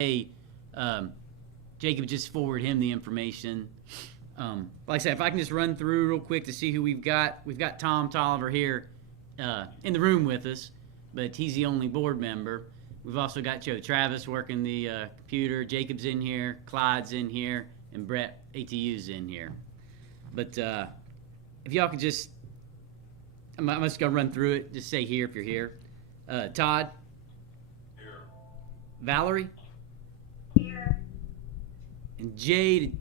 Jacob just forward him the information. Like I said, if I can just run through real quick to see who we've got. We've got Tom Tolliver here in the room with us, but he's the only board member. We've also got Joe Travis working the computer. Jacob's in here, Clyde's in here, and Brett ATU's in here. But if y'all could just, I'm just going to run through it. Just say here if you're here. Todd? Here. Valerie? Here. And Jade,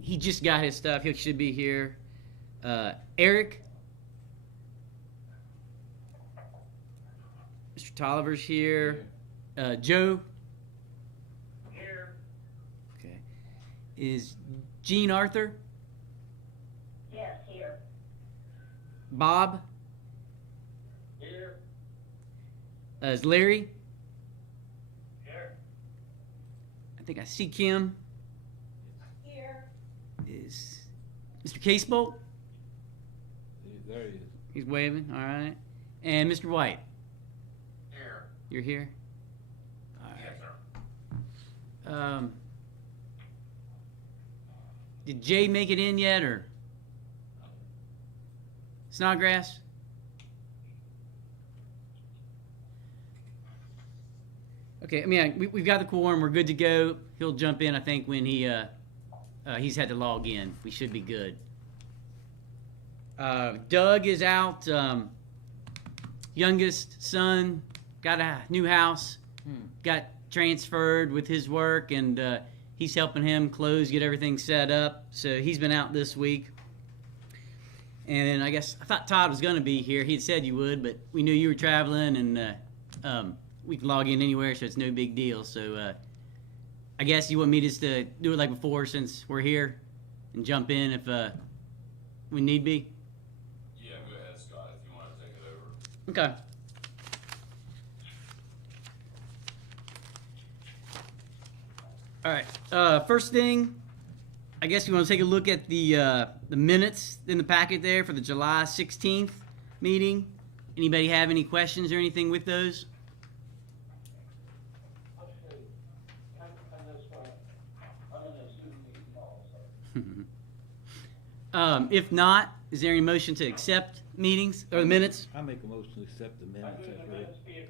he just got his stuff. He should be here. Eric? Mr. Tolliver's here. Joe? Here. Okay. Is Gene Arthur? Yes, here. Bob? Here. Is Larry? Here. I think I see Kim. Here. Is Mr. Casebolt? There he is. He's waving. All right. And Mr. White? Here. You're here? All right. Yes, sir. Did Jay make it in yet, or Snodgrass? Okay, I mean, we've got the quorum. We're good to go. He'll jump in, I think, when he's had to log in. We should be good. Doug is out. Youngest son got a new house. Got transferred with his work, and he's helping him close, get everything set up. So he's been out this week. And I guess I thought Todd was going to be here. He had said you would, but we knew you were traveling, and we can log in anywhere, so it's no big deal. So I guess you want me just to do it like before, since we're here, and jump in if we need be? Yeah, go ahead, Scott, if you want to take it over. Okay. All right. First thing, I guess you want to take a look at the minutes in the packet there for the July 16th meeting. Anybody have any questions or anything with those? If not, is there any motion to accept meetings or the minutes? I make a motion to accept the minutes as read.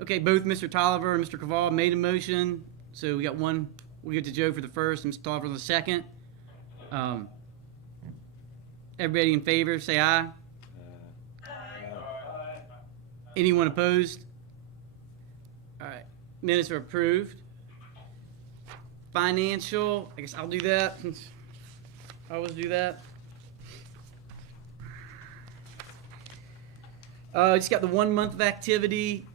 Okay, both Mr. Tolliver and Mr. Cavall made a motion, so we got one. We'll get to Joe for the first and Mr. Tolliver for the second. Everybody in favor, say aye. Anyone opposed? All right, minutes are approved. Financial, I guess I'll do that since I always do that. Just got the 1 month of activity.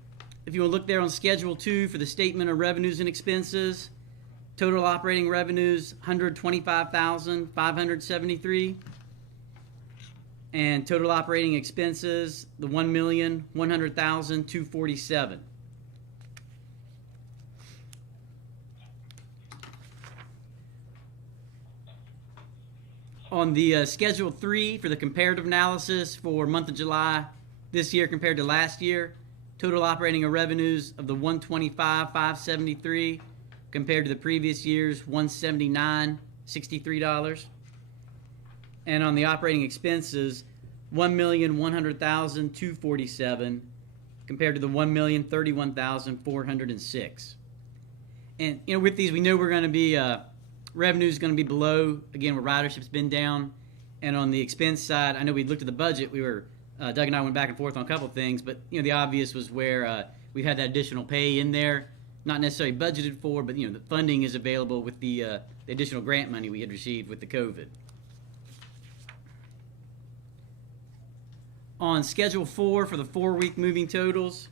If you want to look there on Schedule 2 for the statement of revenues and expenses, total operating revenues $125,573, and total operating expenses the $1,100,247. On the Schedule 3 for the comparative analysis for month of July this year compared to last year, total operating revenues of the $125,573 compared to the previous year's $179,063. And on the operating expenses, $1,100,247 compared to the $1,031,406. And with these, we know we're going to be revenue is going to be below, again, where ridership's been down. And on the expense side, I know we looked at the budget. We were, Doug and I went back and forth on a couple of things, but, the obvious was where we've had that additional pay in there, not necessarily budgeted for, but, the funding is available with the additional grant money we had received with the COVID. On Schedule 4 for the 4-week moving totals,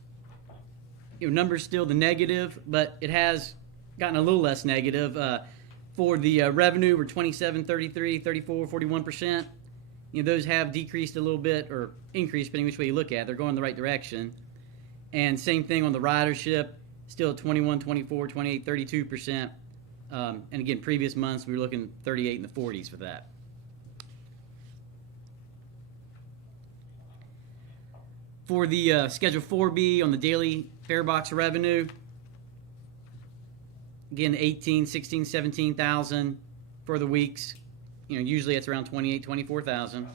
numbers still the negative, but it has gotten a little less negative. For the revenue, we're 27, 33, 34, 41%. Those have decreased a little bit, or increased, depending which way you look at it. They're going in the right direction. And same thing on the ridership, still at 21, 24, 28, 32%. And again, previous months, we were looking 38 in the 40s for that. For the Schedule 4B on the daily fare box revenue, Again, 18, 16, 17,000 for the weeks. Usually it's around 28, 24,000.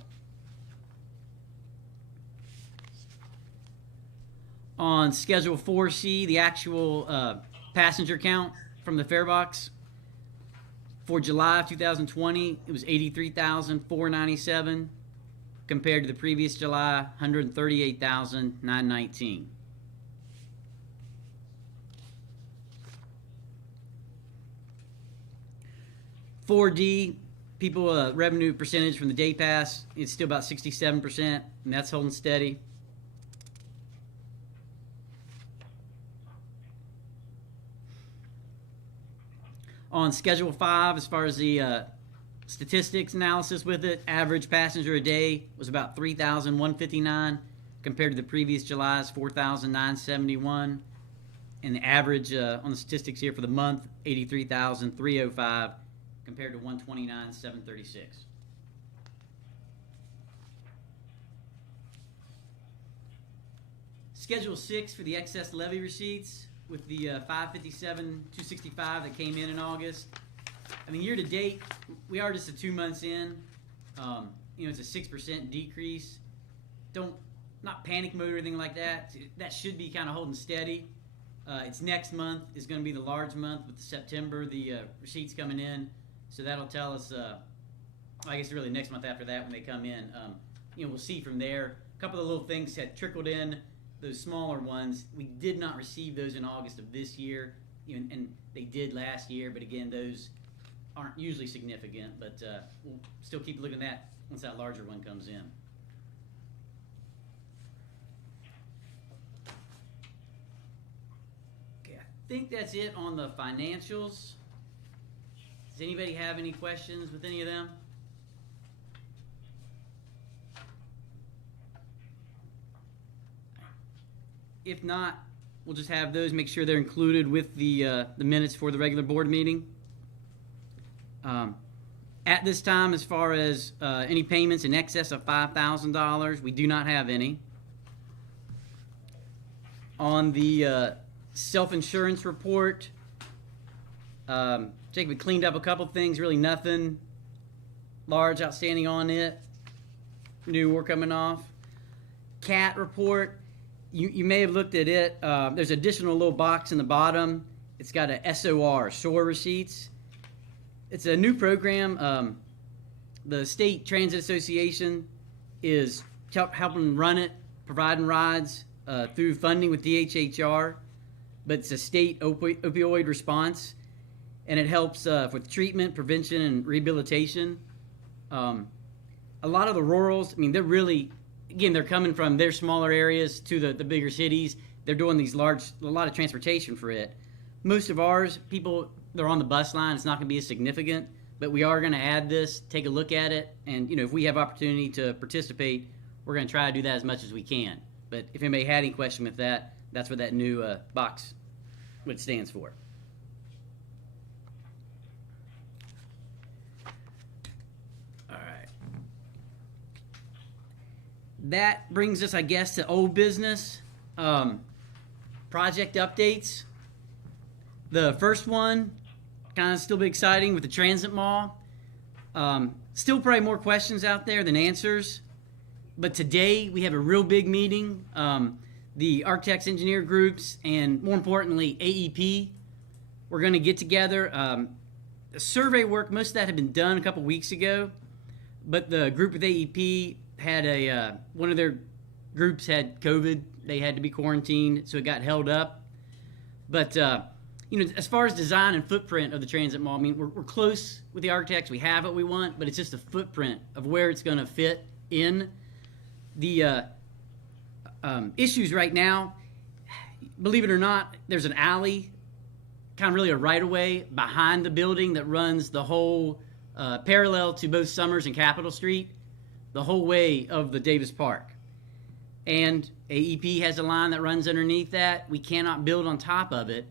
On Schedule 4C, the actual passenger count from the fare box for July of 2020, it was 83,497 compared to the previous July, 138,919. $4D, people revenue percentage from the day pass, it's still about 67%, and that's holding steady. On Schedule 5, as far as the statistics analysis with it, average passenger a day was about 3,159 compared to the previous July's 4,971. And the average on the statistics here for the month, 83,305 compared to 129,736. Schedule 6 for the excess levy receipts with the 557,265 that came in August. I mean, year to date, we are just 2 months in. It's a 6% decrease. Not panic mode or anything like that. That should be kind of holding steady. It's next month is going to be the large month with September, the receipts coming in. So that'll tell us, I guess really next month after that when they come in. We'll see from there. A couple of little things had trickled in. Those smaller ones, we did not receive those in August of this year, and they did last year, but again, those aren't usually significant, but we'll still keep looking at that once that larger one comes in. Okay, I think that's it on the financials. Does anybody have any questions with any of them? If not, we'll just have those, make sure they're included with the minutes for the regular board meeting. At this time, as far as any payments in excess of $5,000, we do not have any. On the self-insurance report, Jacob cleaned up a couple things, really nothing large outstanding on it. New or coming off. CAT report. You may have looked at it. There's an additional little box in the bottom. It's got a SOR, SOAR receipts. It's a new program. The State Transit Association is helping run it, providing rides through funding with DHHR. But it's a state opioid response, and it helps with treatment, prevention, and rehabilitation. A lot of the rurals, they're really... Again, they're coming from their smaller areas to the bigger cities. They're doing a lot of transportation for it. Most of ours, people, they're on the bus line. It's not going to be as significant, but we are going to add this, take a look at it, and if we have opportunity to participate, we're going to try to do that as much as we can. But if anybody had any question with that, that's what that new box, what it stands for. That brings us, I guess, to old business. Project updates. The first one, kind of still be exciting with the transit mall. Still probably more questions out there than answers. But today we have a real big meeting. The architects, engineer groups, and more importantly, AEP. We're going to get together. The survey work, most of that had been done a couple weeks ago. But the group with AEP had one of their groups had COVID. They had to be quarantined, so it got held up. But as far as design and footprint of the transit mall, we're close with the architects. We have what we want, but it's just the footprint of where it's going to fit in. The issues right now, believe it or not, there's an alley, kind of really a right-of-way behind the building that runs the whole parallel to both Summers and Capitol Street, the whole way of the Davis Park. And AEP has a line that runs underneath that. We cannot build on top of it.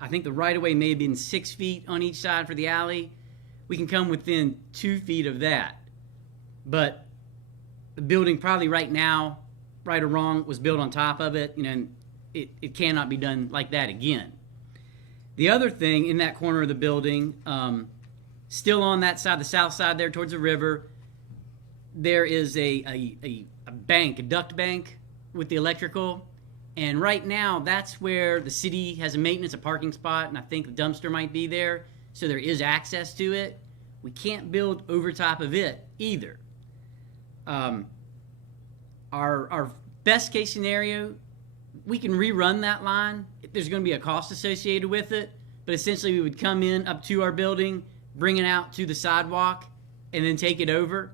I think the right-of-way may have been 6 feet on each side for the alley. We can come within 2 feet of that. But the building probably right now, right or wrong, was built on top of it. And it cannot be done like that again. The other thing in that corner of the building, still on that side, the south side there towards the river, there is a bank, a duct bank with the electrical. And right now, that's where the city has a maintenance, a parking spot, and I think the dumpster might be there. So there is access to it. We can't build over top of it either. Our best case scenario, we can rerun that line. There's going to be a cost associated with it, but essentially we would come in up to our building, bring it out to the sidewalk, and then take it over.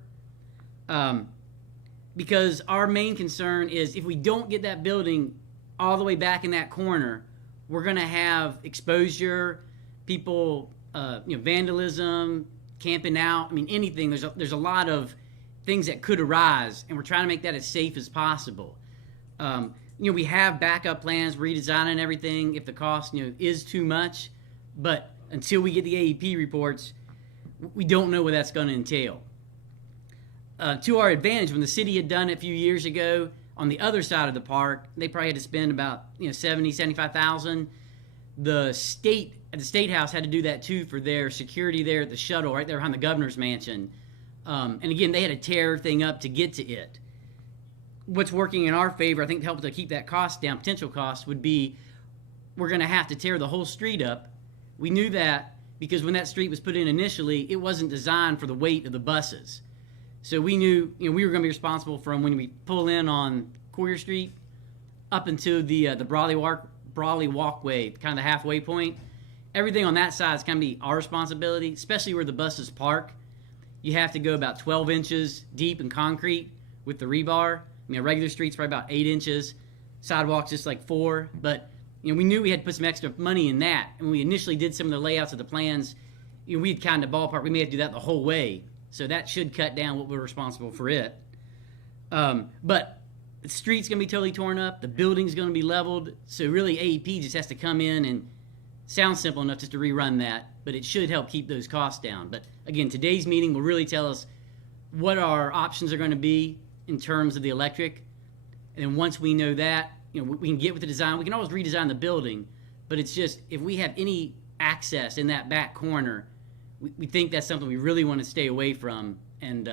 Because our main concern is if we don't get that building all the way back in that corner, we're going to have exposure, people, vandalism, camping out. I mean, anything. There's a lot of things that could arise, and we're trying to make that as safe as possible. We have backup plans, redesigning everything if the cost, is too much. But until we get the AEP reports, we don't know what that's going to entail. To our advantage, when the city had done it a few years ago on the other side of the park, they probably had to spend about $75,000. The state at the State House had to do that too for their security there at the shuttle right there behind the governor's mansion. And again, they had to tear everything up to get to it. What's working in our favor, I think, to help to keep that cost down, potential cost, would be we're going to have to tear the whole street up. We knew that because when that street was put in initially, it wasn't designed for the weight of the buses. So we knew we were going to be responsible from when we pull in on Courier Street up until the Brawley Walkway, kind of the halfway point. Everything on that side is going to be our responsibility, especially where the buses park. You have to go about 12 inches deep in concrete with the rebar. Regular streets probably about 8 inches. Sidewalks just like 4. But we knew we had to put some extra money in that. And when we initially did some of the layouts of the plans, we had kind of ballpark. We may have to do that the whole way. So that should cut down what we're responsible for it. But the street's going to be totally torn up. The building's going to be leveled. So really AEP just has to come in and sounds simple enough just to rerun that. But it should help keep those costs down. But again, today's meeting will really tell us what our options are going to be in terms of the electric. And then once we know that, we can get with the design. We can always redesign the building. But it's just, if we have any access in that back corner, we think that's something we really want to stay away from. And,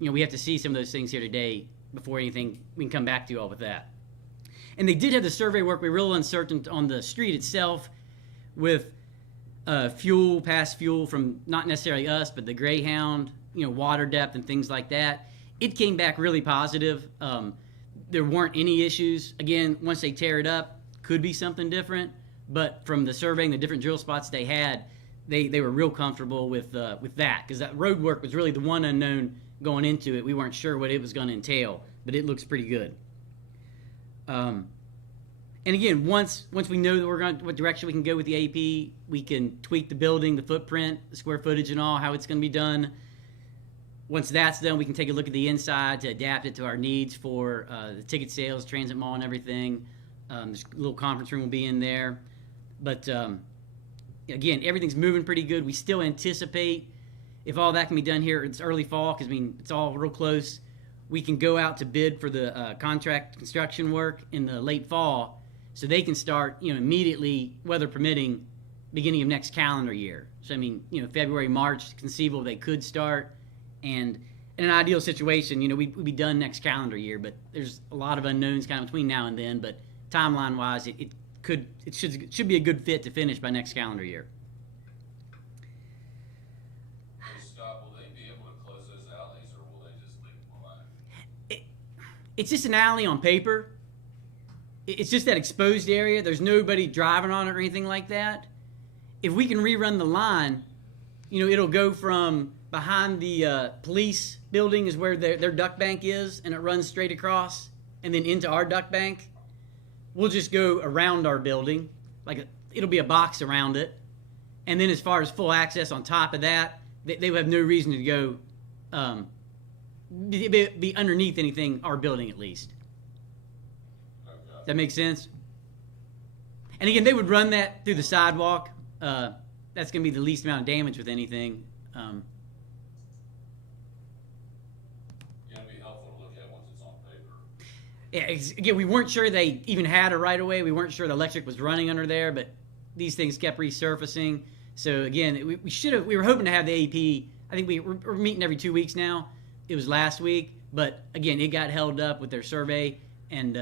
we have to see some of those things here today before anything, we can come back to you all with that. And they did have the survey work. We were real uncertain on the street itself with past fuel from not necessarily us, but the Greyhound, water depth and things like that. It came back really positive. There weren't any issues. Again, once they tear it up, could be something different. But from the surveying, the different drill spots they had, they were real comfortable with that, because that road work was really the one unknown going into it. We weren't sure what it was going to entail, but it looks pretty good. And again, once we know that what direction we can go with the AP, we can tweak the building, the footprint, the square footage and all, how it's going to be done. Once that's done, we can take a look at the inside to adapt it to our needs for the ticket sales, transit mall, and everything. This little conference room will be in there. But again, everything's moving pretty good. We still anticipate, if all that can be done here, it's early fall, because it's all real close. We can go out to bid for the contract construction work in the late fall, so they can start, immediately, weather permitting, beginning of next calendar year. So February, March, conceivable they could start. And in an ideal situation, we'd be done next calendar year, but there's a lot of unknowns kind of between now and then. But timeline-wise, it should be a good fit to finish by next calendar year. Hey, Scott, will they be able to close those alleys, or will they just leave them alone? It's just an alley on paper. It's just that exposed area. There's nobody driving on it or anything like that. If we can rerun the line, it'll go from behind the police building is where their duck bank is, and it runs straight across and then into our duck bank. We'll just go around our building, it'll be a box around it. And then as far as full access on top of that, they would have no reason to go be underneath anything, our building at least. Okay. Does that make sense? And again, they would run that through the sidewalk. That's going to be the least amount of damage with anything. Yeah, it'd be helpful to look at once it's on paper. Yeah, again, we weren't sure they even had a right of way. We weren't sure the electric was running under there, but these things kept resurfacing. So again, we were hoping to have the AP. I think we're meeting every 2 weeks now. It was last week, but again, it got held up with their survey, and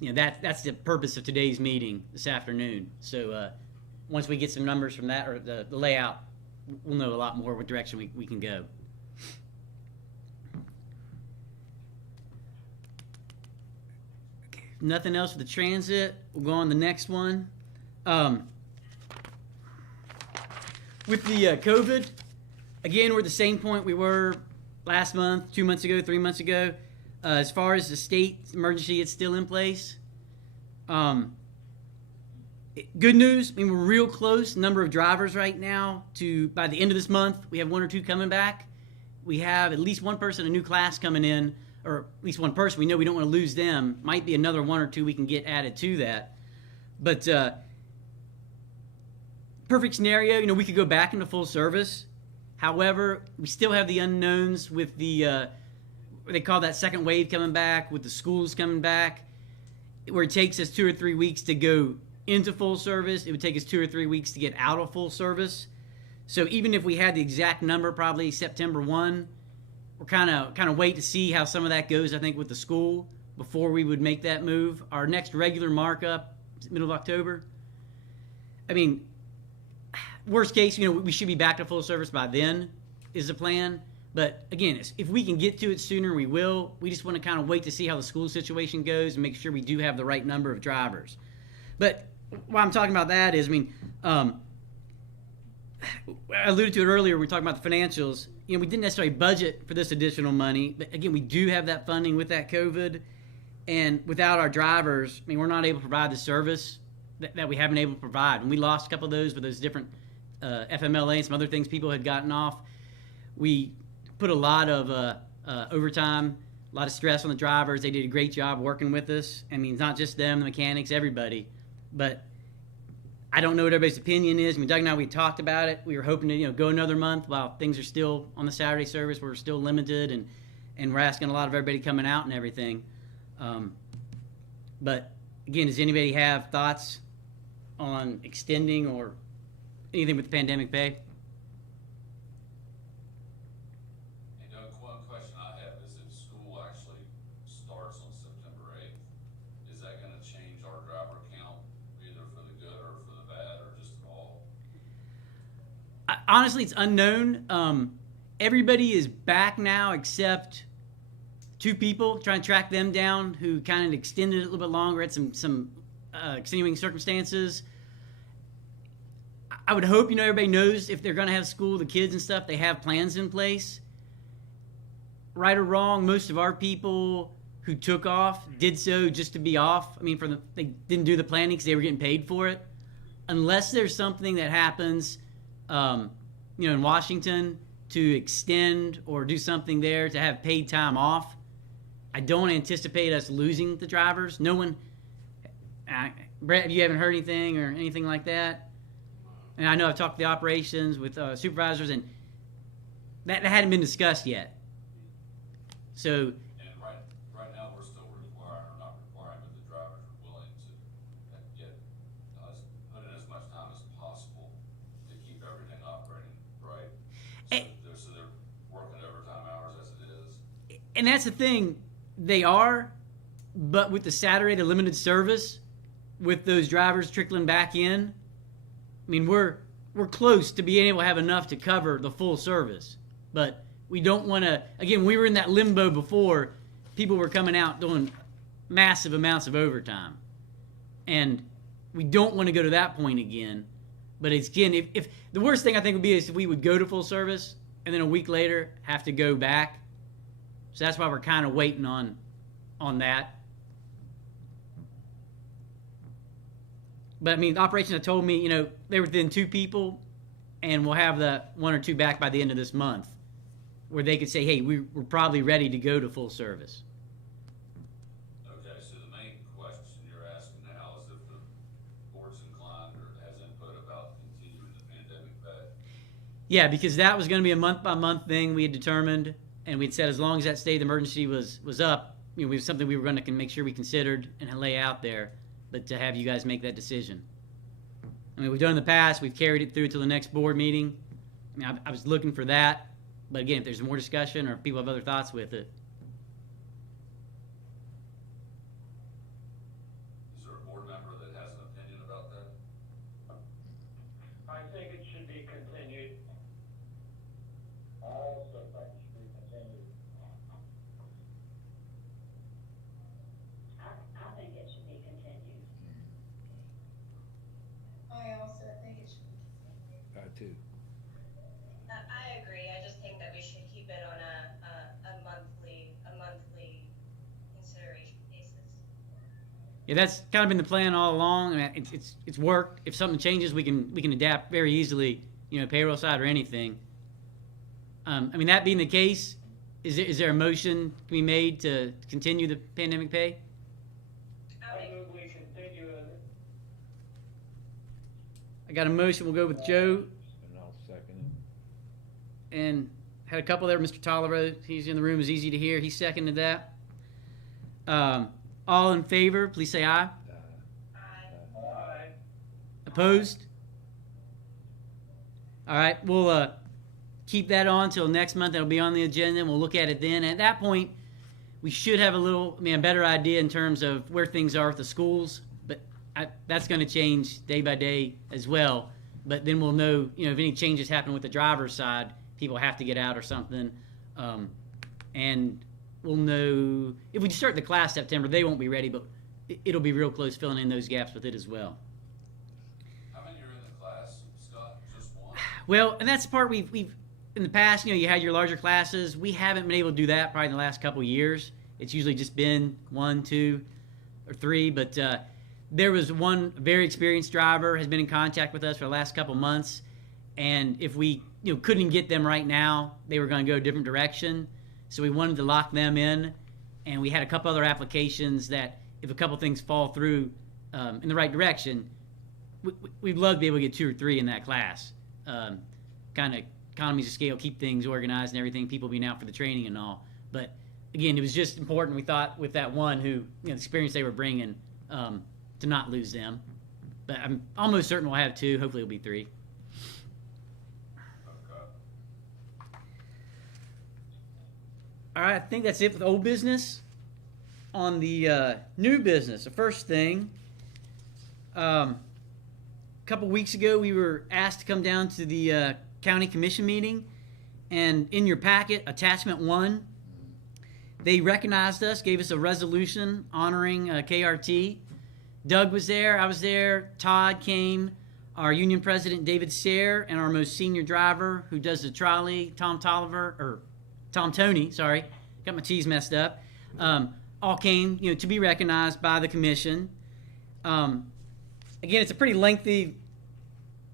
that's the purpose of today's meeting this afternoon. So once we get some numbers from that, or the layout, we'll know a lot more what direction we can go. Okay, nothing else with the transit. We'll go on the next one. With the COVID, again, we're at the same point we were last month, 2 months ago, 3 months ago. As far as the state emergency, it's still in place. Good news, I mean, we're real close. Number of drivers right now to, by the end of this month, we have 1 or 2 coming back. We have at least one person, a new class coming in, or at least one person. We know we don't want to lose them. Might be another 1 or 2 we can get added to that. But perfect scenario, we could go back into full service. However, we still have the unknowns with the, they call that second wave coming back, with the schools coming back, where it takes us 2 or 3 weeks to go into full service. It would take us 2 or 3 weeks to get out of full service. So even if we had the exact number, probably September 1, we're kind of wait to see how some of that goes, I think, with the school before we would make that move. Our next regular markup is middle of October. I mean, worst case, we should be back to full service by then is the plan. But again, if we can get to it sooner, we will. We just want to kind of wait to see how the school situation goes and make sure we do have the right number of drivers. But why I'm talking about that is, I alluded to it earlier when we talked about the financials. We didn't necessarily budget for this additional money. But again, we do have that funding with that COVID. And without our drivers, we're not able to provide the service that we haven't been able to provide. And we lost a couple of those with those different FMLA and some other things people had gotten off. We put a lot of overtime, a lot of stress on the drivers. They did a great job working with us. It's not just them, the mechanics, everybody. But I don't know what everybody's opinion is. Doug and I, we talked about it. We were hoping to go another month while things are still on the Saturday service. We're still limited, and we're asking a lot of everybody coming out and everything. But again, does anybody have thoughts on extending or anything with the pandemic pay? Hey Doug, one question I have is if school actually starts on September 8th, is that gonna change our driver count either for the good or for the bad or just at all? Honestly, it's unknown. Everybody is back now except 2 people, trying to track them down, who kind of extended it a little bit longer, had some extenuating circumstances. I would hope, everybody knows if they're going to have school, the kids and stuff, they have plans in place. Right or wrong, most of our people who took off did so just to be off. They didn't do the planning because they were getting paid for it. Unless there's something that happens, in Washington to extend or do something there to have paid time off, I don't anticipate us losing the drivers. No one, Brett, you haven't heard anything or anything like that? And I know I've talked to the operations with supervisors, and that hadn't been discussed yet. So, And right now, we're still requiring, or not requiring, but the drivers are willing to get put in as much time as possible to keep everything operating, right? So they're working overtime hours as it is. and that's the thing, they are, but with the Saturday, the limited service, with those drivers trickling back in, we're close to being able to have enough to cover the full service. But we don't want to, again, we were in that limbo before. People were coming out doing massive amounts of overtime. And we don't want to go to that point again. But it's, again, if the worst thing I think would be is if we would go to full service and then a week later have to go back. So that's why we're kind of waiting on that. But the operations have told me, they were within 2 people, and we'll have the 1 or 2 back by the end of this month, where they could say, hey, we're probably ready to go to full service. Okay, so the main question you're asking now is if the board's inclined or has input about continuing the pandemic pay. Yeah, because that was going to be a month-by-month thing we had determined, and we'd said as long as that state of emergency was up, it was something we were going to make sure we considered and lay out there. But to have you guys make that decision. I mean, we've done in the past. We've carried it through to the next board meeting. I mean, I was looking for that. But again, if there's more discussion or if people have other thoughts with it. Is there a board member that has an opinion about that? I think it should be continued. I also think it should be continued. I think it should be continued. I also think it should be continued. I too. I agree. I just think that we should keep it on a monthly consideration basis. Yeah, that's kind of been the plan all along. I mean, it's worked. If something changes, we can adapt very easily. You know, payroll side or anything. I mean, that being the case, is there a motion to be made to continue the pandemic pay? I move we continue it. I got a motion. We'll go with Joe, And I'll second it. and had a couple there. Mr. Tolliver, he's in the room. Is easy to hear. He seconded that. All in favor, please say aye. Aye. Opposed? All right, we'll keep that on till next month. That'll be on the agenda, and we'll look at it then. At that point, we should have a better idea in terms of where things are with the schools. But that's going to change day by day as well. But then we'll know, if any changes happen with the driver's side, people have to get out or something. And we'll know if we start the class September, they won't be ready, but it'll be real close filling in those gaps with it as well. How many are in the class, Scott? Just one? Well, and that's the part we've in the past, you had your larger classes. We haven't been able to do that probably in the last couple of years. It's usually just been 1, 2, or 3. But there was one very experienced driver has been in contact with us for the last couple of months, and if we couldn't get them right now, they were going to go a different direction. So we wanted to lock them in, and we had a couple other applications that if a couple things fall through in the right direction, we'd love to be able to get 2 or 3 in that class. Kind of economies of scale, keep things organized and everything, people being out for the training and all. But again, it was just important, we thought, with that one who, the experience they were bringing, to not lose them. But I'm almost certain we'll have 2. Hopefully it'll be 3. Okay. All right, I think that's it with old business. On the new business, the first thing, a couple weeks ago we were asked to come down to the county commission meeting, and in your packet, attachment 1, they recognized us, gave us a resolution honoring KRT. Doug was there, I was there, Todd came, our union president David Sayre, and our most senior driver who does the trolley, Tom Toney, sorry, got my T's messed up, all came, to be recognized by the commission. Again, it's a pretty lengthy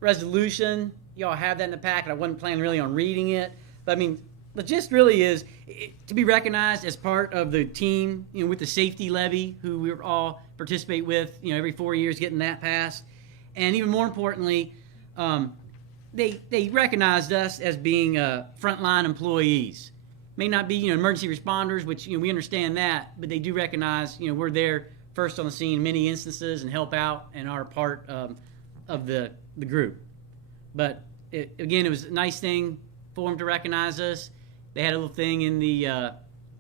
resolution. Y'all have that in the packet. I wasn't planning really on reading it, but I mean, the gist really is to be recognized as part of the team, with the safety levy, who we all participate with, every 4 years getting that passed, and even more importantly, they recognized us as being frontline employees. May not be emergency responders, which we understand that, but they do recognize we're there first on the scene in many instances and help out and are part of the group. But it was a nice thing for them to recognize us. They had a little thing in the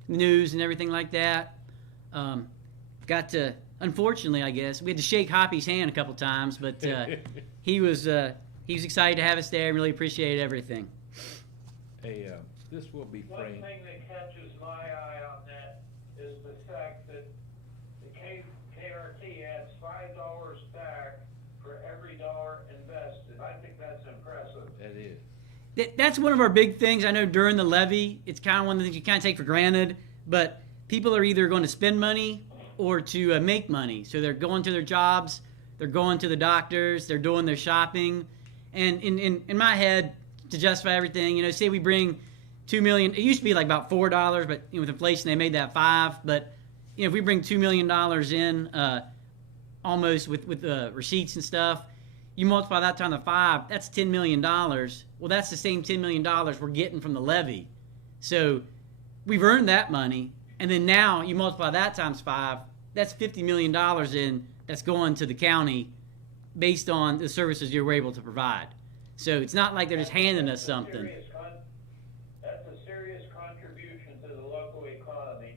news and everything like that. Got to, unfortunately, I guess, we had to shake Hoppy's hand a couple times, but he was excited to have us there and really appreciated everything. Hey, this will be One framed. thing that catches my eye on that is the fact that the KRT adds $5 back for every dollar invested. I think that's impressive. That is. That's one of our big things. I know during the levy, it's kind of one of the things you kind of take for granted, but people are either going to spend money or to make money. So they're going to their jobs, they're going to the doctors, they're doing their shopping. And in my head, to justify everything, say we bring $2 million, it used to be like about $4, but with inflation they made that $5. But if we bring $2 million in, almost with receipts and stuff, you multiply that times the 5, that's $10 million. Well, that's the same $10 million we're getting from the levy. So we've earned that money, and then now you multiply that times 5, that's $50 million in that's going to the county based on the services you were able to provide. So it's not like they're just handing us That's a something. That's a serious contribution to the local economy.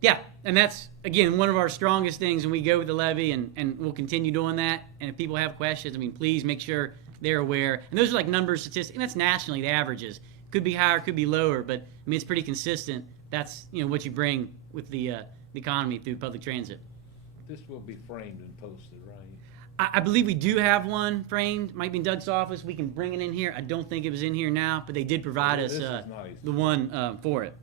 Yeah, and that's, again, one of our strongest things when we go with the levy, and we'll continue doing that. And if people have questions, I mean, please make sure they're aware. And those are like numbers, statistics, and that's nationally, the averages. Could be higher, could be lower, but, I mean, it's pretty consistent. That's, what you bring with the economy through public transit. This will be framed and posted, right? I believe we do have one framed. Might be in Doug's office. We can bring it in here. I don't think it was in here now, but they did provide us This is nice. the one for it.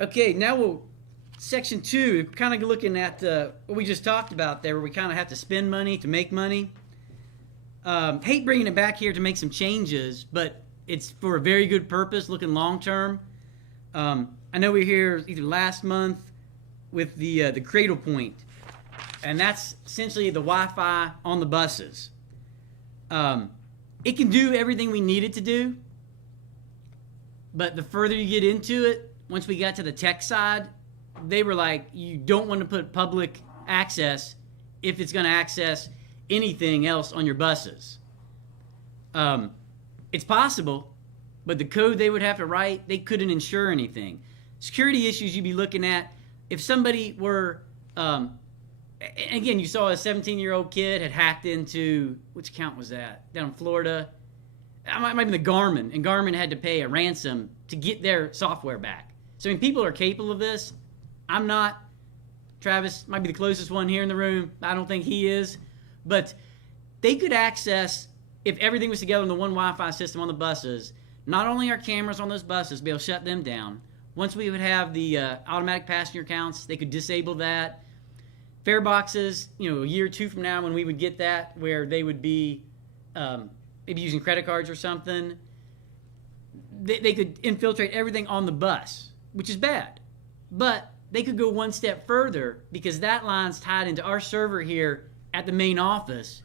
Okay, now section 2, kind of looking at what we just talked about there, where we kind of have to spend money to make money. Hate bringing it back here to make some changes, but it's for a very good purpose, looking long term. I know we were here either last month with the Cradle Point, and that's essentially the Wi-Fi on the buses. It can do everything we need it to do, but the further you get into it, once we got to the tech side, they were like, you don't want to put public access if it's going to access anything else on your buses. It's possible, but the code they would have to write, they couldn't ensure anything. Security issues you'd be looking at, if somebody were, and again, you saw a 17-year-old kid had hacked into, which account was that? Down in Florida. It might be the Garmin, and Garmin had to pay a ransom to get their software back. So, I mean, people are capable of this. I'm not. Travis might be the closest one here in the room. I don't think he is. But they could access, if everything was together in the one Wi-Fi system on the buses, not only our cameras on those buses, be able to shut them down. Once we would have the automatic passenger counts, they could disable that. Fare boxes, a year or two from now when we would get that, where they would be maybe using credit cards or something, they could infiltrate everything on the bus, which is bad. But they could go one step further because that line's tied into our server here at the main office,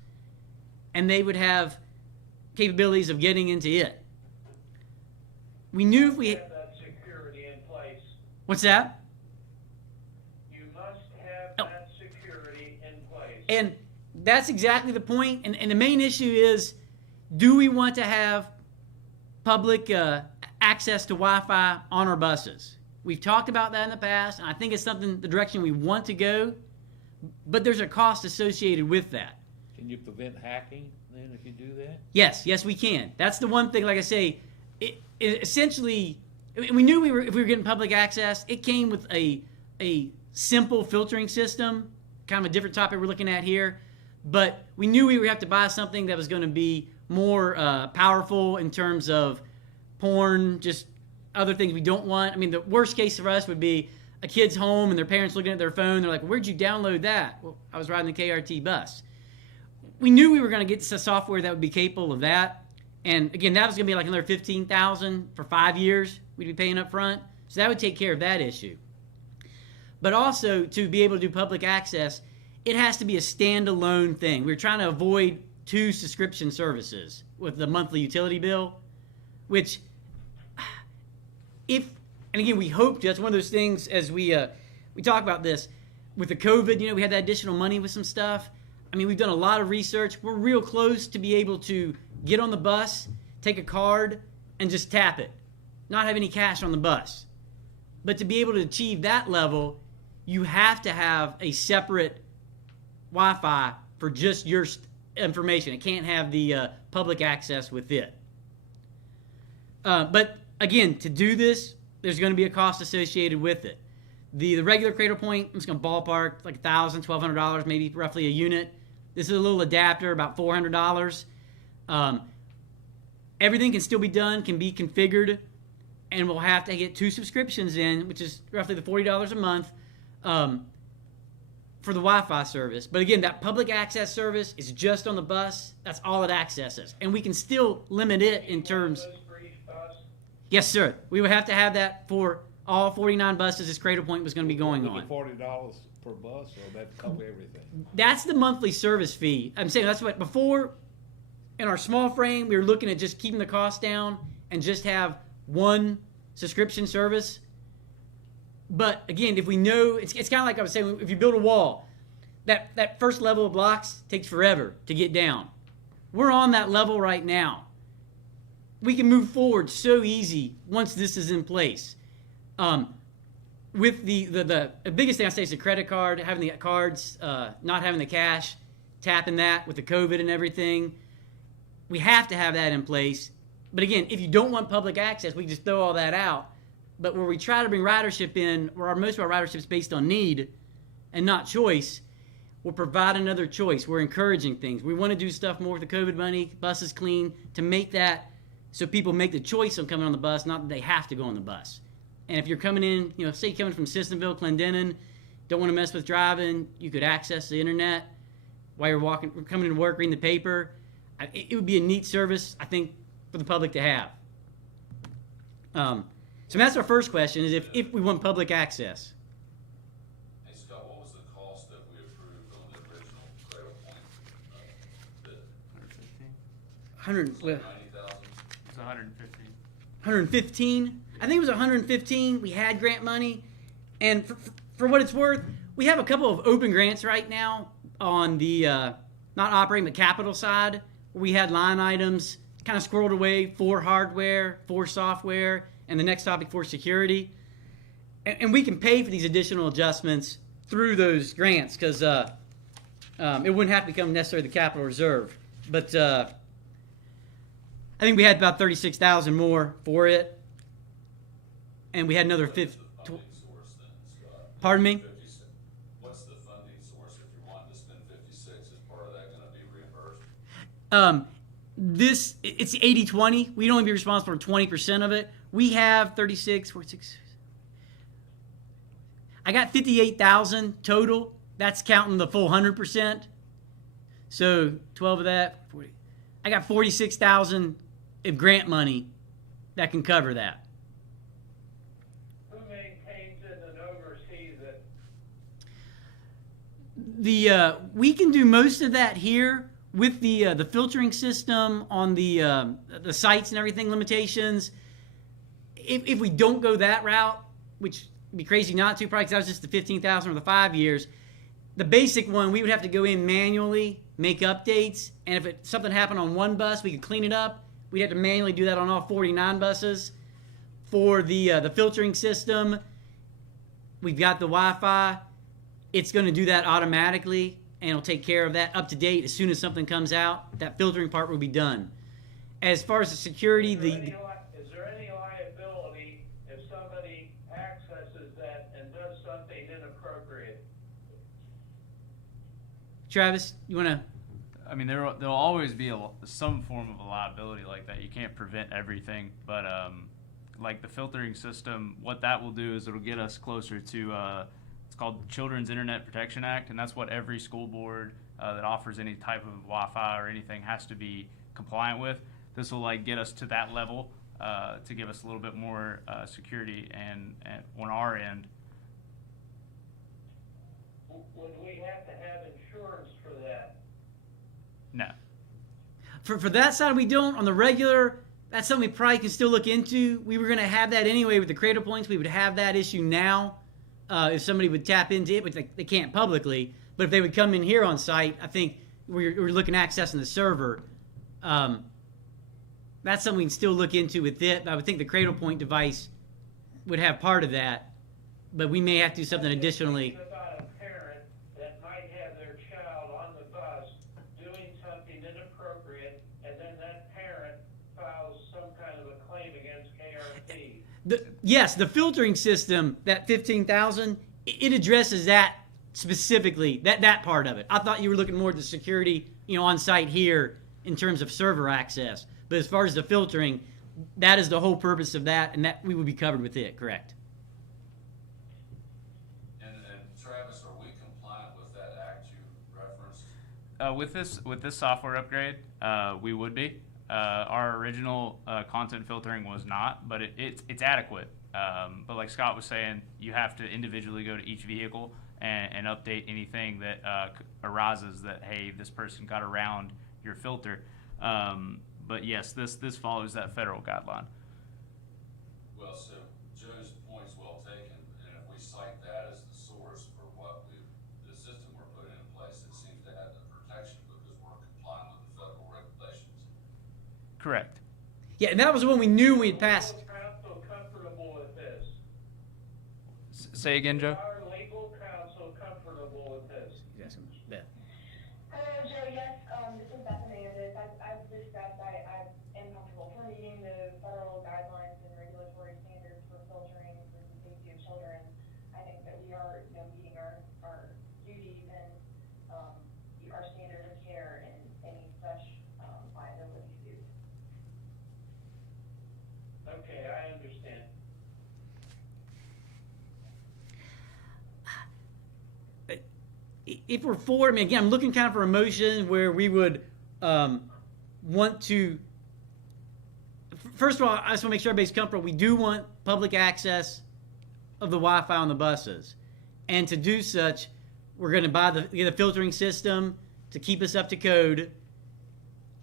and they would have capabilities of getting into it. We knew if we... Have that security in place. What's that? You must have that security in place. And that's exactly the point. And the main issue is, do we want to have public access to Wi-Fi on our buses? We've talked about that in the past, and I think it's something, the direction we want to go, but there's a cost associated with that. Can you prevent hacking then if you do that? Yes, we can. That's the one thing, like I say, it essentially, we knew if we were getting public access, it came with a simple filtering system, kind of a different topic we're looking at here, but we knew we would have to buy something that was going to be more powerful in terms of porn, just other things we don't want. I mean, the worst case for us would be a kid's home and their parents looking at their phone. They're like, where'd you download that? Well, I was riding the KRT bus. We knew we were going to get some software that would be capable of that. And again, that was going to be like another $15,000 for 5 years we'd be paying up front. So that would take care of that issue. But also, to be able to do public access, it has to be a standalone thing. We're trying to avoid 2 subscription services with the monthly utility bill, which... and again, we hope that's one of those things as we talk about this with the COVID. We had that additional money with some stuff. I mean, we've done a lot of research. We're real close to be able to get on the bus, take a card, and just tap it, not have any cash on the bus. But to be able to achieve that level, you have to have a separate Wi-Fi for just your information. It can't have the public access with it. But again, to do this, there's going to be a cost associated with it. The regular Cradle Point, I'm just going to ballpark like $1,000, $1,200, maybe roughly a unit. This is a little adapter, about $400. Everything can still be done, can be configured, and we'll have to get 2 subscriptions in, which is roughly the $40 a month for the Wi-Fi service. But again, that public access service is just on the bus. That's all it accesses. And we can still limit it in terms... Yes, sir. We would have to have that for all 49 buses this Cradle Point was going to be going on. $40 per bus, or that cover everything? That's the monthly service fee. I'm saying that's what, before, in our small frame, we were looking at just keeping the cost down and just have one subscription service. But again, if we know, it's kind of like I was saying, if you build a wall, that first level of blocks takes forever to get down. We're on that level right now. We can move forward so easy once this is in place. With the biggest thing I say is the credit card, having the cards, not having the cash, tapping that with the COVID and everything. We have to have that in place. But again, if you don't want public access, we can just throw all that out. But where we try to bring ridership in, where most of our ridership is based on need and not choice, we'll provide another choice. We're encouraging things. We want to do stuff more with the COVID money, buses clean, to make that so people make the choice on coming on the bus, not that they have to go on the bus. And if you're coming in, say you're coming from Sissonville, Clendenin, don't want to mess with driving, you could access the internet while you're coming to work, reading the paper. It would be a neat service, I think, for the public to have. So that's our first question, is if we want public access. Hey Scott, what was the cost that we approved on the original Cradle Point bid? 100, well, 90,000? It's 115. 115. I think it was 115. We had grant money, and for what it's worth, we have a couple of open grants right now on the not operating but capital side. Where we had line items kind of squirreled away for hardware, for software, and the next topic for security, and we can pay for these additional adjustments through those grants because it wouldn't have to become necessarily the capital reserve. But I think we had about 36,000 more for it. And we had another What is 50. the funding source then, Scott? Pardon me? 56. What's the funding source if you want to spend 56? Is part of that going to be reimbursed? It's 80-20. We'd only be responsible for 20% of it. We have 36, 46. I got 58,000 total. That's counting the full 100%. So 12 of that, 40. I got 46,000 of grant money that can cover that. Who maintains it and oversees it? We can do most of that here with the filtering system on the sites and everything limitations. If we don't go that route, which would be crazy not to, probably because that was just the 15,000 or the 5 years. The basic one, we would have to go in manually, make updates, and if something happened on one bus, we could clean it up. We'd have to manually do that on all 49 buses. For the filtering system, we've got the Wi-Fi. It's going to do that automatically, and it'll take care of that up to date as soon as something comes out. That filtering part will be done. As far as the security, Is there any liability if somebody accesses that and does something inappropriate? Travis, you want to? I mean, there'll always be some form of a liability like that. You can't prevent everything, but like the filtering system, what that will do is it'll get us closer to it's called the Children's Internet Protection Act, and that's what every school board that offers any type of Wi-Fi or anything has to be compliant with. This will get us to that level to give us a little bit more security and on our end. Would we have to have insurance for that? No. For that side, we don't. On the regular, that's something we probably can still look into. We were going to have that anyway with the Cradle Points. We would have that issue now if somebody would tap into it, which they can't publicly. But if they would come in here on site, I think we're looking at accessing the server. That's something we can still look into with it. I would think the Cradle Point device would have part of that, but we may have to do something additionally. Think about a parent that might have their child on the bus doing something inappropriate, and then that parent files some kind of a claim against KRT. Yes, the filtering system, that 15,000, it addresses that specifically, that part of it. I thought you were looking more at the security, on site here in terms of server access. But as far as the filtering, that is the whole purpose of that, and that we would be covered with it, correct? And Travis, are we compliant with that act you referenced? With this software upgrade, we would be. Our original content filtering was not, but it's adequate. But like Scott was saying, you have to individually go to each vehicle and update anything that arises that, hey, this person got around your filter. But yes, this follows that federal guideline. Well, so Joe's point's well taken, and if we Yeah, and that was when we knew we had passed. Is our legal counsel comfortable with this? Say again, Joe. Is our legal counsel comfortable with this? Yes, Beth. Hello, Joe, yes, this is Beth Hernandez. I've discussed, I am comfortable for meeting the federal guidelines and regulatory standards for filtering for the safety of children. I think that we are, meeting our duties and, our standard of care in any such, liability suit. Okay, I understand. If we're for, I mean, again, I'm looking kind of for a motion where we would want to. First of all, I just want to make sure everybody's comfortable. We do want public access of the Wi-Fi on the buses, and to do such, we're going to get a filtering system to keep us up to code.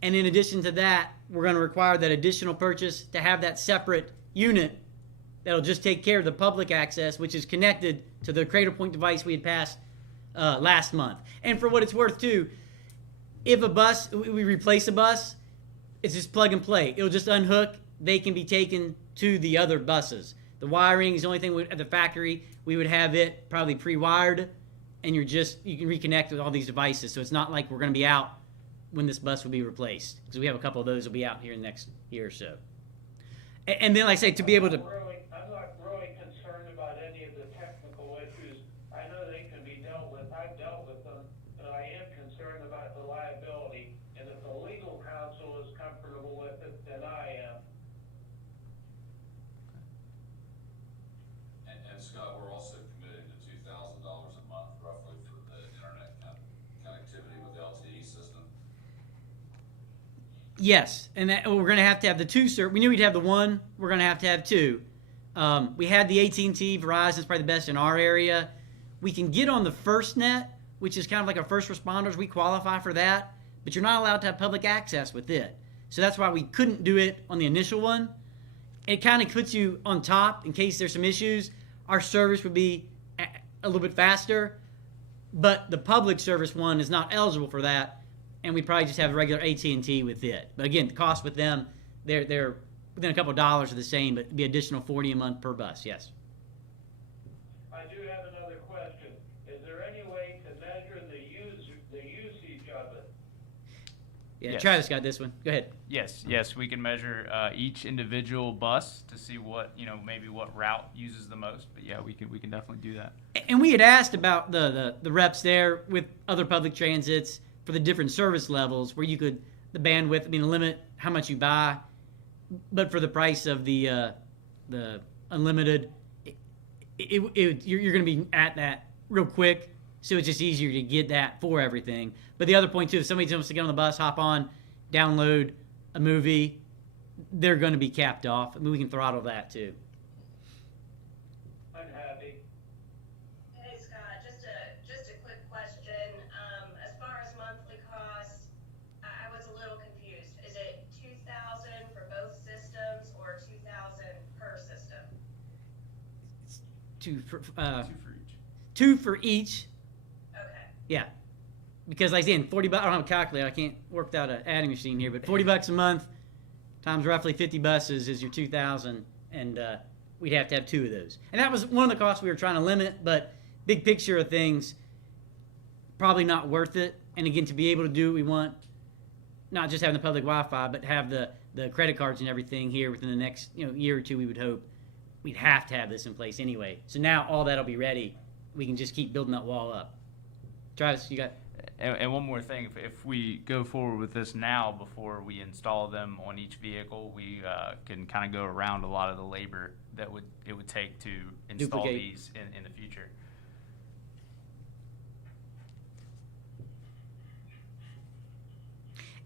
And in addition to that, we're going to require that additional purchase to have that separate unit that'll just take care of the public access, which is connected to the Cradle Point device we had passed last month. And for what it's worth, too, if a bus, we replace a bus, it's just plug and play. It'll just unhook. They can be taken to the other buses. The wiring is the only thing at the factory. We would have it probably pre-wired, and you can reconnect with all these devices. So it's not like we're going to be out when this bus will be replaced, because we have a couple of those will be out here in the next year or so. And then, like I say, to be able to. I'm not really concerned about any of the technical issues. I know they can be dealt with. I've dealt with them, but I am concerned about the liability. And if the legal counsel is comfortable with it, then I am. And Scott, we're also committing to $2,000 a month roughly for the internet connectivity with the LTE system. Yes, and that, we're going to have the two. We knew we'd have the one. We're going to have two. We had the AT&T, Verizon's probably the best in our area. We can get on the FirstNet, which is kind of like our first responders. We qualify for that, but you're not allowed to have public access with it. So that's why we couldn't do it on the initial one. It kind of puts you on top in case there's some issues. Our service would be a little bit faster, but the public service one is not eligible for that, and we'd probably just have regular AT&T with it. But again, the cost with them, they're within a couple of dollars of the same, but it'd be additional $40 a month per bus. Yes. I do have another question. Is there any way to measure the usage of it? Yeah. Yes. Travis got this one. Go ahead. Yes, we can measure each individual bus to see what, maybe what route uses the most. But yeah, we can definitely do that. And we had asked about the reps there with other public transits for the different service levels where you could, the bandwidth, limit how much you buy, but for the price of the unlimited, you're going to be at that real quick, so it's just easier to get that for everything. But the other point, too, if somebody wants to get on the bus, hop on, download a movie, they're going to be capped off. We can throttle that, too. I'm happy. Hey Scott, just a quick question. As far as monthly costs, I was a little confused. Is it $2,000 for both systems or $2,000 per system? Two for each. two for each. Okay. Yeah. Because like I said, $40. I don't have a calculator. I can't work without an adding machine here. But $40 a month times roughly 50 buses is your 2,000, and we'd have to have two of those. And that was one of the costs we were trying to limit. But big picture of things, probably not worth it. And again, to be able to do what we want, not just having the public Wi-Fi, but have the credit cards and everything here within the next year or two, we would hope. We'd have to have this in place anyway. So now all that'll be ready. We can just keep building that wall up. Travis, you got. And one more thing, if we go forward with this now before we install them on each vehicle, we can kind of go around a lot of the labor that it would take to install Duplicate. these in the future.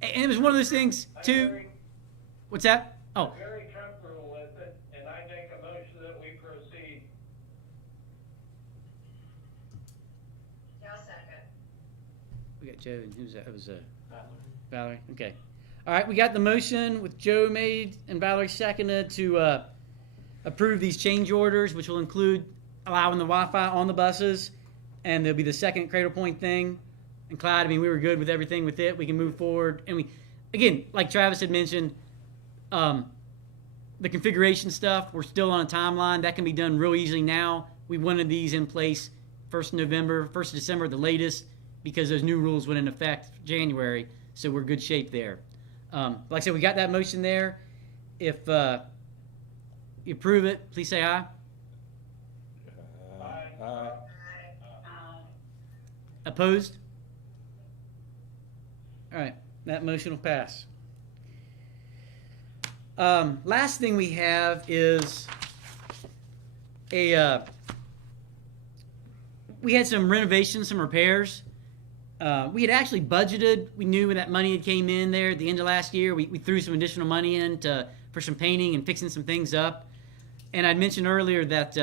And it was one of those things too. What's that? Oh, I'm very comfortable with it, and I make a motion that we proceed. Yeah, I'll second. we got Joe and who's that? It was Valerie. Okay. All right, we got the motion with Joe made and Valerie seconded to approve these change orders, which will include allowing the Wi-Fi on the buses, and there'll be the second Cradle Point thing. And Clyde, we were good with everything with it. We can move forward, and again, like Travis had mentioned, The configuration stuff, we're still on a timeline. That can be done real easily now. We wanted these in place 1st of November, 1st of December, the latest, because those new rules went into effect January. So we're good shape there. Like I said, we got that motion there. If you approve it, please say aye. Aye. Opposed? All right, that motion will pass. Last thing we have is we had some renovations, some repairs. We had actually budgeted. We knew when that money had came in there at the end of last year. We threw some additional money in for some painting and fixing some things up. And I mentioned earlier that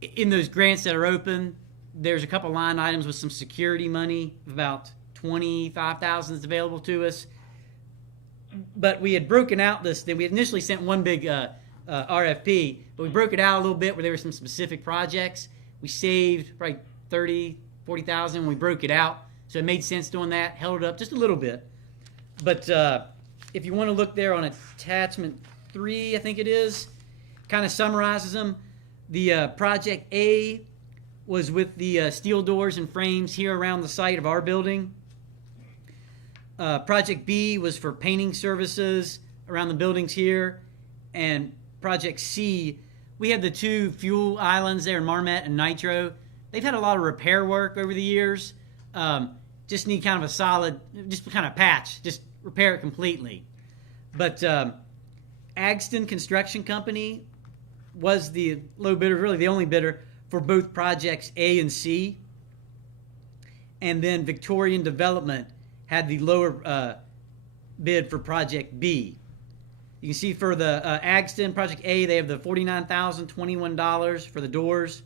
in those grants that are open, there's a couple line items with some security money, about $25,000 that's available to us. But we had broken out this thing. We had initially sent one big RFP, but we broke it out a little bit where there were some specific projects. We saved probably $40,000 when we broke it out. So it made sense doing that, held it up just a little bit. But if you want to look there on attachment 3, I think it is, kind of summarizes them. The project A was with the steel doors and frames here around the site of our building. Project B was for painting services around the buildings here. And Project C, we have the 2 fuel islands there in Marmet and Nitro. They've had a lot of repair work over the years. Just need kind of a solid, just kind of patch, just repair it completely. But Agston Construction Company was the low bidder, really the only bidder for both projects A and C. And then Victorian Development had the lower bid for Project B. You can see for the Agston Project A, they have the $49,021 for the doors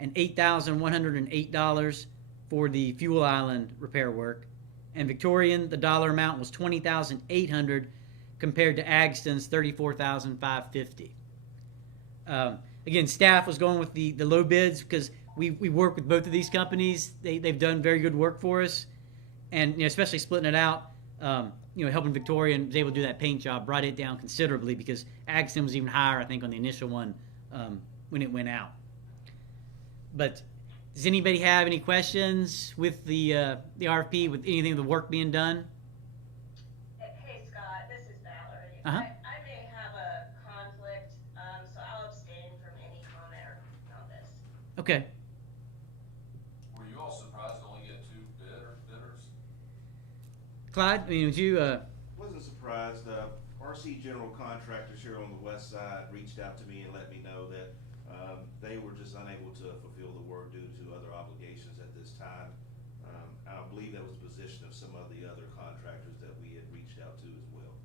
and $8,108 for the fuel island repair work. And Victorian, the dollar amount was $20,800 compared to Agston's $34,550. Again, staff was going with the low bids because we work with both of these companies. They've done very good work for us. And especially splitting it out, helping Victorian was able to do that paint job, brought it down considerably because Agston was even higher, I think, on the initial one when it went out. But does anybody have any questions with the RFP, with anything of the work being done? Hey Scott, this is Valerie. Uh-huh. I may have a conflict, so I'll abstain from any comment on this. Okay. Were you all surprised to only get 2 bidders? Clyde, would you... Wasn't surprised. RC General Contractors here on the west side reached out to me and let me know that they were just unable to fulfill the work due to other obligations at this time. I believe that was the position of some of the other contractors that we had reached out to as well.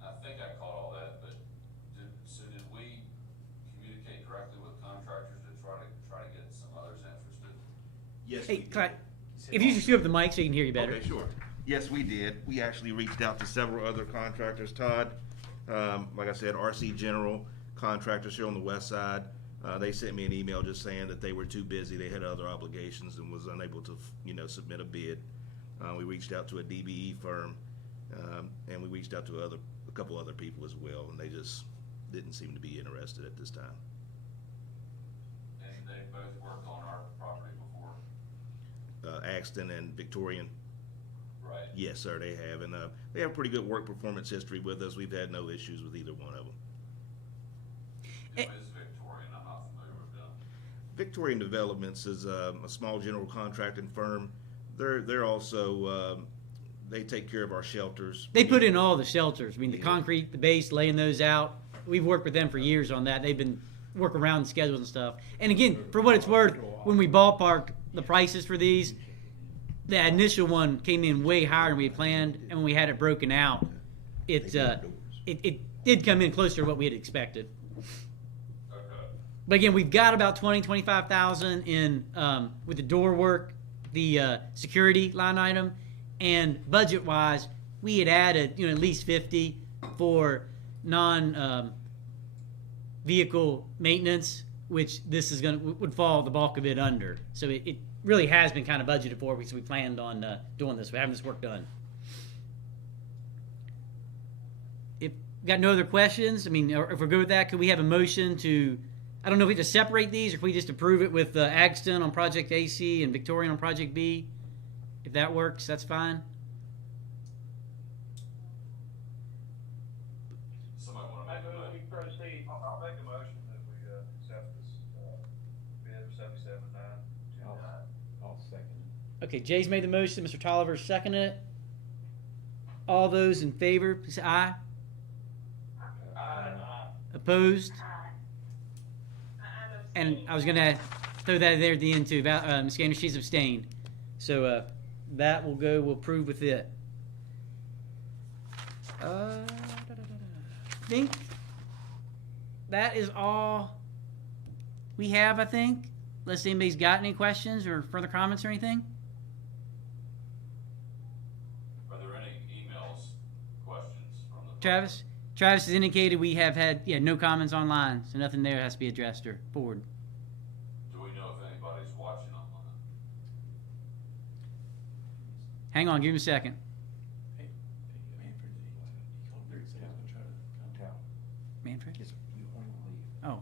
I think I caught all that, but did we communicate directly with contractors to try to get some others interested? Yes, Hey, we did. Clyde, if you just scoot up the mic so you can hear you better. Okay, sure. Yes, we did. We actually reached out to several other contractors, Todd. Like I said, RC General Contractors here on the west side. They sent me an email just saying that they were too busy. They had other obligations and was unable to, submit a bid. We reached out to a DBE firm, and we reached out to a couple other people as well, and they just didn't seem to be interested at this time. And they both worked on our property before? Axton and Victorian. Right. Yes, sir, they have, and they have pretty good work performance history with us. We've had no issues with either one of them. Who is Victorian? I'm not familiar with them. Victorian Developments is a small general contracting firm. They're also they take care of our shelters. They put in all the shelters. The concrete, the base, laying those out. We've worked with them for years on that. They've been working around the schedules and stuff. And again, for what it's worth, when we ballparked the prices for these, the initial one came in way higher than we had planned, and when we had it broken out, it did come in closer to what we had expected. Okay. But again, we've got about 25,000 in with the door work, the security line item, and budget-wise, we had added at least 50 for non-vehicle maintenance, which this is would fall the bulk of it under. So it really has been kind of budgeted for, so we planned on doing this. We're having this work done. got no other questions? I mean, or if we're good with that, could we have a motion to, I don't know if we have to separate these or if we just approve it with Agston on Project AC and Victorian on Project B? If that works, that's fine. Somebody wanna I make a move we motion? proceed. I'll make a motion that we, accept this, bid for 77,929. I'll second it. Okay, Jay's made the motion. Mr. Tolliver seconded it. All those in favor, please say aye. Opposed? And I was gonna throw that there at the end too. Ms. Gainer, she's abstained. So that will go. We'll approve with it. I think that is all we have. I think, unless anybody's got any questions or further comments or anything. Are there any emails, questions from the? Travis has indicated we have had no comments online, so nothing there has to be addressed or forwarded. Do we know if anybody's watching online? Hang on, give him a second. Manfred? Oh,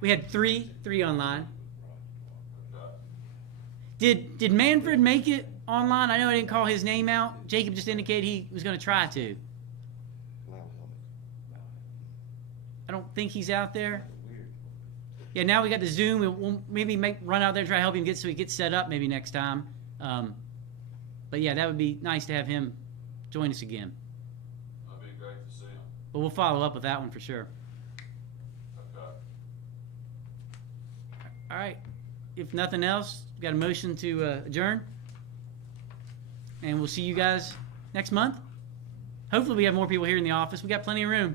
we had three online. Okay. Did Manfred make it online? I know I didn't call his name out. Jacob just indicated he was going to try to. I don't think he's out there. Yeah, now we got the Zoom. We'll maybe run out there and try to help him so he gets set up maybe next time. But yeah, that would be nice to have him join us again. That'd be great to see them. But we'll follow up with that one for sure. Okay. All right. If nothing else, we got a motion to adjourn. And we'll see you guys next month. Hopefully we have more people here in the office. We got plenty of room.